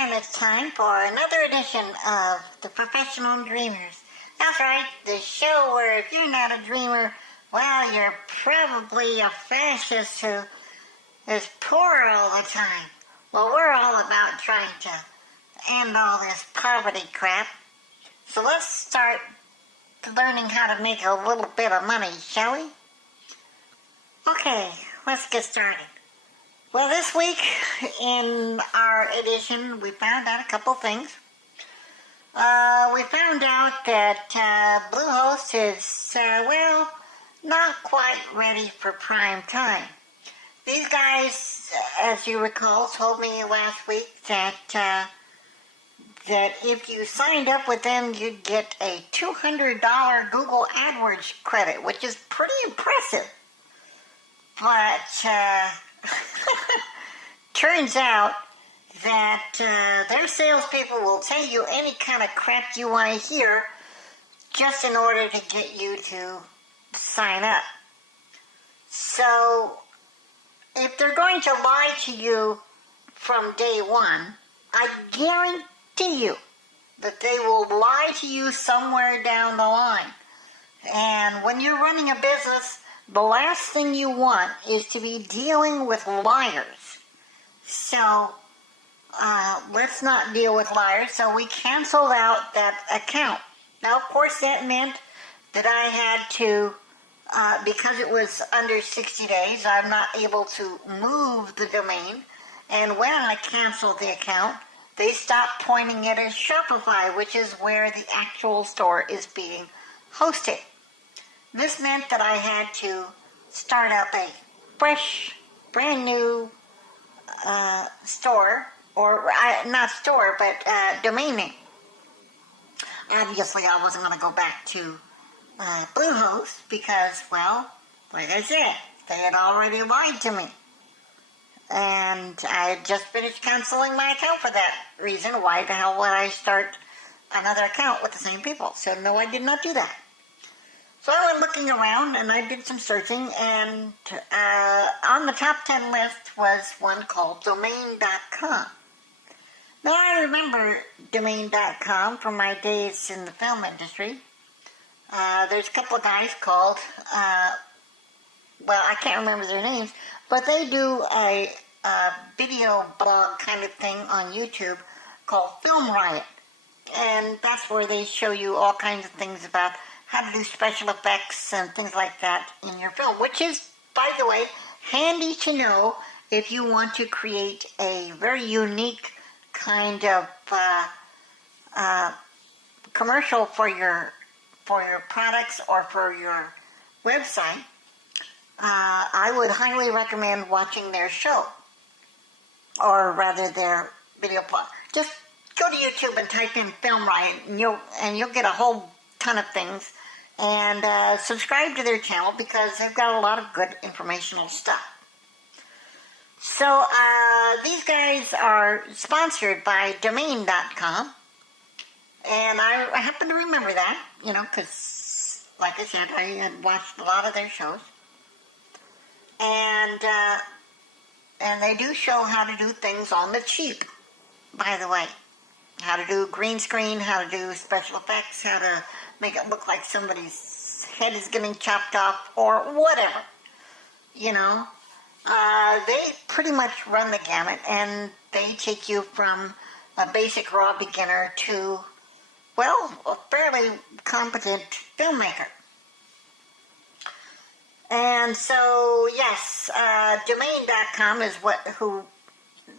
And it's time for another edition of The Professional Dreamers. That's right, the show where if you're not a dreamer, well, you're probably a fascist who is poor all the time. Well, we're all about trying to end all this poverty crap. So let's start learning how to make a little bit of money, shall we? Okay, let's get started. Well, this week in our edition, we found out a couple things. We found out that Bluehost is, not quite ready for prime time. These guys, as you recall, told me last week that if you signed up with them, you'd get a $200 Google AdWords credit, which is pretty impressive. But turns out that their salespeople will tell you any kind of crap you want to hear just in order to get you to sign up. So if they're going to lie to you from day one, I guarantee you that they will lie to you somewhere down the line. And when you're running a business, the last thing you want is to be dealing with liars. So let's not deal with liars. So we canceled out that account. Now, of course, that meant that I had to, because it was under 60 days, I'm not able to move the domain. And when I canceled the account, they stopped pointing it as Shopify, which is where the actual store is being hosted. This meant that I had to start up a fresh, brand new store, or not store, but domain name. Obviously, I wasn't going to go back to Bluehost because, well, like I said, they had already lied to me. And I had just finished canceling my account for that reason. Why the hell would I start another account with the same people? So no, I did not do that. So I went looking around and I did some searching, and on the top 10 list was one called Domain.com. Now I remember Domain.com from my days in the film industry. There's a couple of guys called, I can't remember their names, but they do a video blog kind of thing on YouTube called Film Riot. And that's where they show you all kinds of things about how to do special effects and things like that in your film, which is, by the way, handy to know if you want to create a very unique kind of commercial for your products or for your website. I would highly recommend watching their show, or rather their video blog. Just go to YouTube and type in Film Riot, and you'll get a whole ton of things. And subscribe to their channel because they've got a lot of good informational stuff. So these guys are sponsored by Domain.com, and I happen to remember that, because, like I said, I had watched a lot of their shows. And they do show how to do things on the cheap, by the way. How to do green screen, how to do special effects, how to make it look like somebody's head is getting chopped off, or whatever. They pretty much run the gamut, and they take you from a basic raw beginner to, a fairly competent filmmaker. And so, yes, Domain.com is who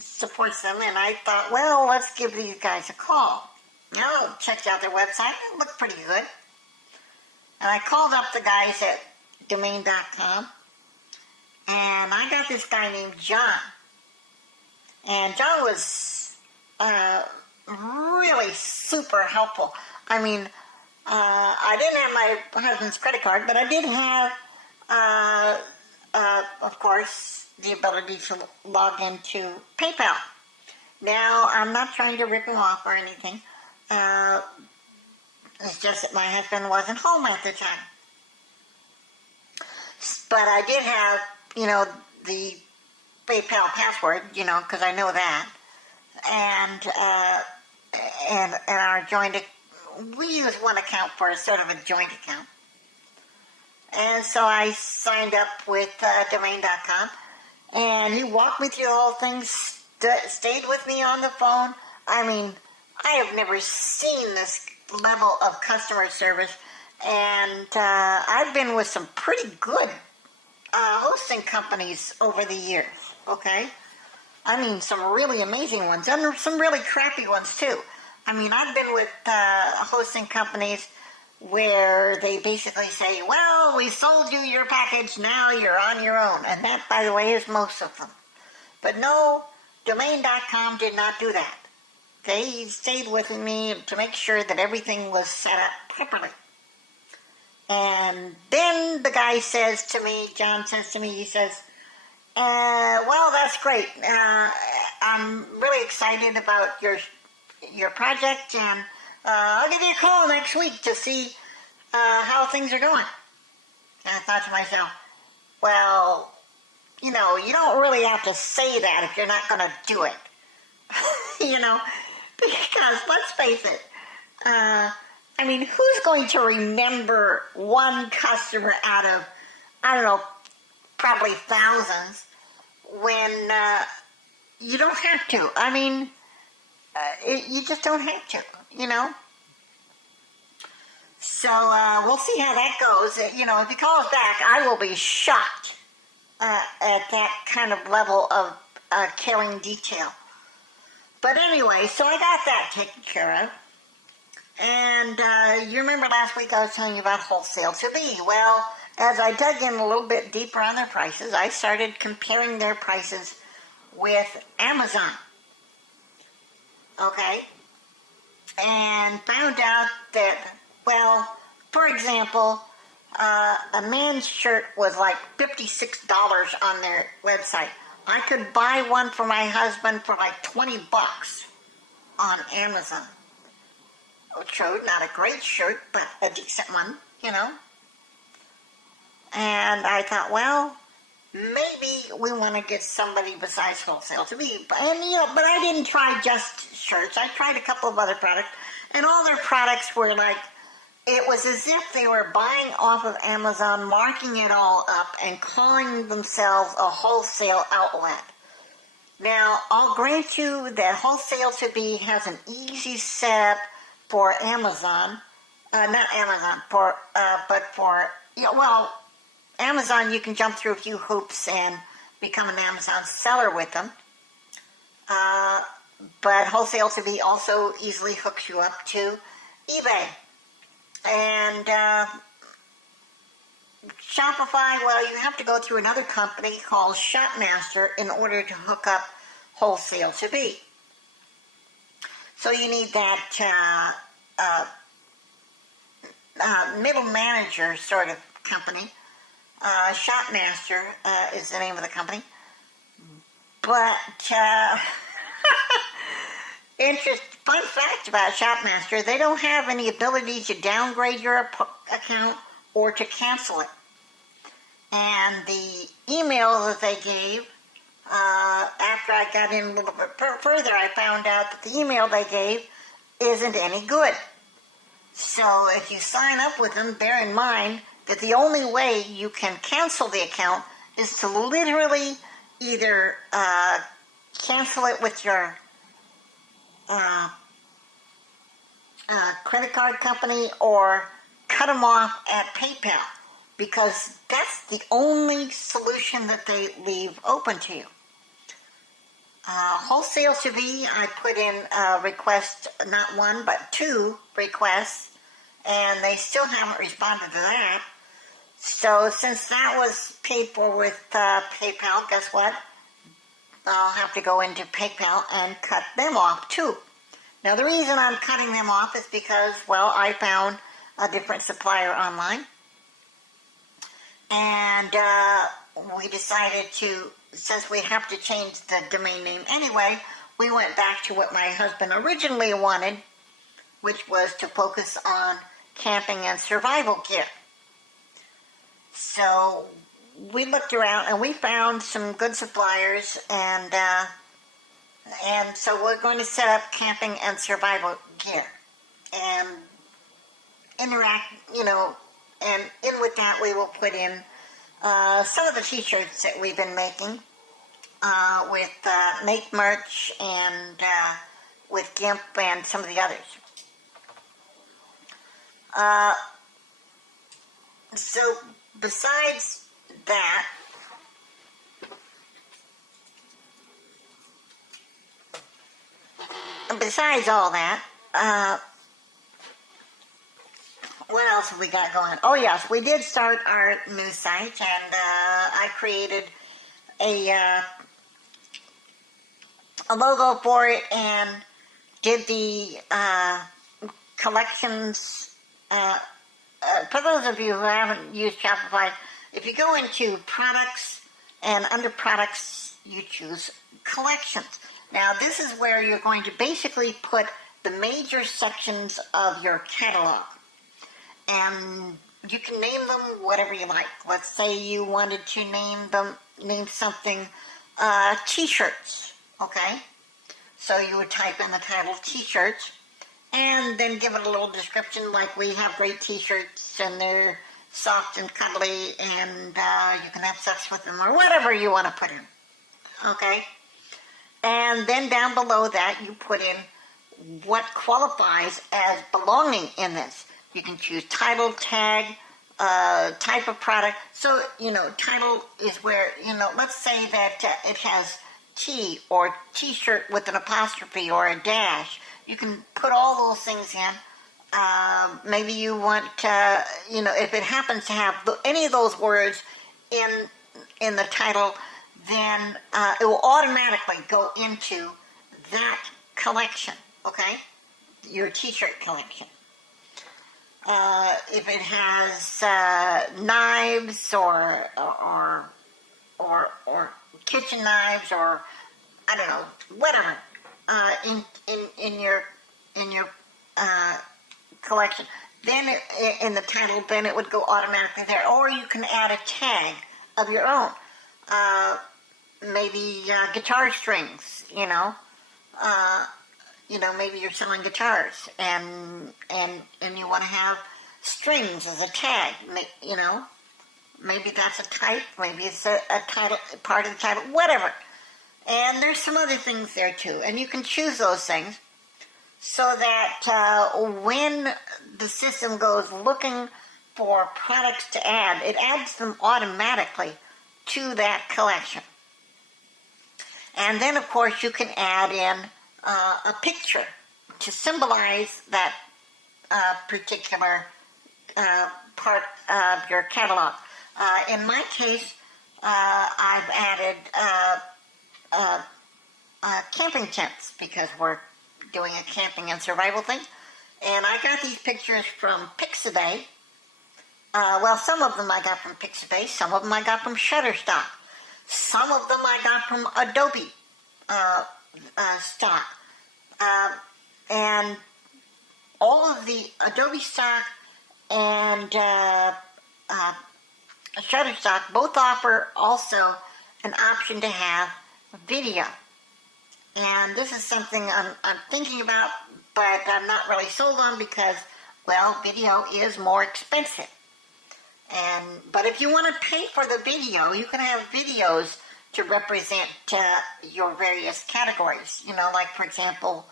supports them, and I thought, let's give these guys a call. I checked out their website. It looked pretty good. And I called up the guys at Domain.com, and I got this guy named John. And John was really super helpful. I mean, I didn't have my husband's credit card, but I did have, of course, the ability to log into PayPal. Now, I'm not trying to rip him off or anything. It's just that my husband wasn't home at the time. But I did have, the PayPal password, because I know that. and our joint, we use one account for a sort of a joint account. And so I signed up with domain.com, and he walked me through the whole thing, stayed with me on the phone. I mean, I have never seen this level of customer service, and I've been with some pretty good hosting companies over the years, okay? I mean, some really amazing ones, and some really crappy ones, too. I mean, I've been with hosting companies where they basically say, well, we sold you your package, now you're on your own. And that, by the way, is most of them. But no, domain.com did not do that. They stayed with me to make sure that everything was set up properly. And then the guy says to me, John says to me, he says, well, that's great. I'm really excited about your project, and I'll give you a call next week to see how things are going. And I thought to myself, well, you know, you don't really have to say that if you're not going to do it. You know, because let's face it, I mean, who's going to remember one customer out of, I don't know, probably thousands when you don't have to? I mean, you just don't have to, you know? So we'll see how that goes. You know, if he calls back, I will be shocked at that kind of level of killing detail. But anyway, so I got that taken care of. And you remember last week I was telling you about wholesale to be. Well, as I dug in a little bit deeper on their prices, I started comparing their prices with Amazon. Okay? And found out that, well, for example, a man's shirt was like $56 on their website. I could buy one for my husband for like $20 on Amazon. True, not a great shirt, but a decent one, you know. And I thought, well, maybe we want to get somebody besides wholesale to be. And, you know, but I didn't try just shirts. I tried a couple of other products, and all their products were like, it was as if they were buying off of Amazon, marking it all up, and calling themselves a wholesale outlet. Now, I'll grant you that wholesale to be has an easy setup for Amazon, not Amazon, but for, you know, well, Amazon, you can jump through a few hoops and become an Amazon seller with them. But wholesale to be also easily hooks you up to eBay. And Shopify, well, you have to go through another company called Shopmaster in order to hook up wholesale to be. So you need that middle manager sort of company. Shopmaster is the name of the company. But fun fact about Shopmaster, they don't have any ability to downgrade your account or to cancel it. And the email that they gave, after I got in a little bit further, I found out that the email they gave isn't any good. So if you sign up with them, bear in mind that the only way you can cancel the account is to literally either cancel it with your credit card company or cut them off at PayPal, because that's the only solution that they leave open to you. Wholesale to be, I put in a request, not one, but 2 requests, and they still haven't responded to that. So since that was paid for with PayPal, guess what? I'll have to go into PayPal and cut them off too. Now the reason I'm cutting them off is because, well, I found a different supplier online. And we decided to, since we have to change the domain name anyway, we went back to what my husband originally wanted, which was to focus on camping and survival gear. So we looked around and we found some good suppliers, and And so we're going to set up camping and survival gear and interact, and in with that we will put in some of the t-shirts that we've been making with Make Merch and with GIMP and some of the others. So besides that, besides all that, what else have we got going? Oh yes, we did start our new site, and I created a logo for it and did the collections. For those of you who haven't used Shopify, if you go into products and under products you choose collections. Now this is where you're going to basically put the major sections of your catalog, and you can name them whatever you like. Let's say you wanted to name something t-shirts, okay? So you would type in the title t-shirts and then give it a little description, like we have great t-shirts and they're soft and cuddly and you can have sex with them, or whatever you want to put in, okay? And then down below that you put in what qualifies as belonging in this. You can choose title, tag, type of product. So, title is where, let's say that it has T or t-shirt with an apostrophe or a dash. You can put all those things in. Maybe you want, if it happens to have any of those words in the title, then it will automatically go into that collection, okay? Your t-shirt collection. If it has knives or kitchen knives, or I don't know, whatever, in your collection, then in the title, then it would go automatically there. Or you can add a tag of your own. Maybe guitar strings, maybe you're selling guitars and you want to have strings as a tag, maybe that's a type, maybe it's a title, part of the title, whatever. And there's some other things there too, and you can choose those things so that when the system goes looking for products to add, it adds them automatically to that collection. And then of course you can add in a picture to symbolize that particular part of your catalog. In my case, I've added camping tents because we're doing a camping and survival thing. And I got these pictures from Pixabay. Well, some of them I got from Pixabay, some of them I got from Shutterstock. Some of them I got from Adobe stock. And all of the Adobe stock and Shutterstock both offer also an option to have video. And this is something I'm thinking about, but I'm not really sold on because, well, video is more expensive. But if you want to pay for the video, you can have videos to represent your various categories. Like, for example,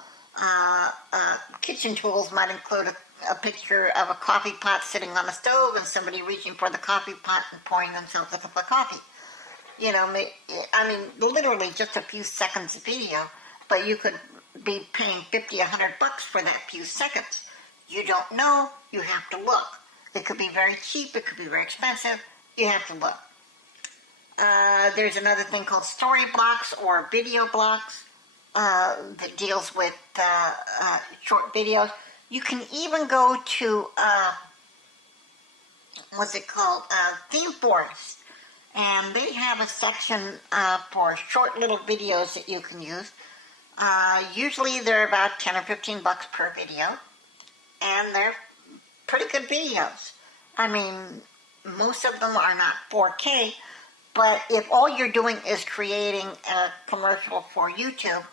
kitchen tools might include a picture of a coffee pot sitting on a stove and somebody reaching for the coffee pot and pouring themselves a cup of coffee. Literally just a few seconds of video, but you could be paying $50, $100 for that few seconds. You don't know, you have to look. It could be very cheap, it could be very expensive, you have to look. There's another thing called story blocks or video blocks that deals with short videos. You can even go to, Theme Forest. And they have a section for short little videos that you can use. Usually they're about $10 or $15 per video. And they're pretty good videos. Most of them are not 4K, but if all you're doing is creating a commercial for YouTube,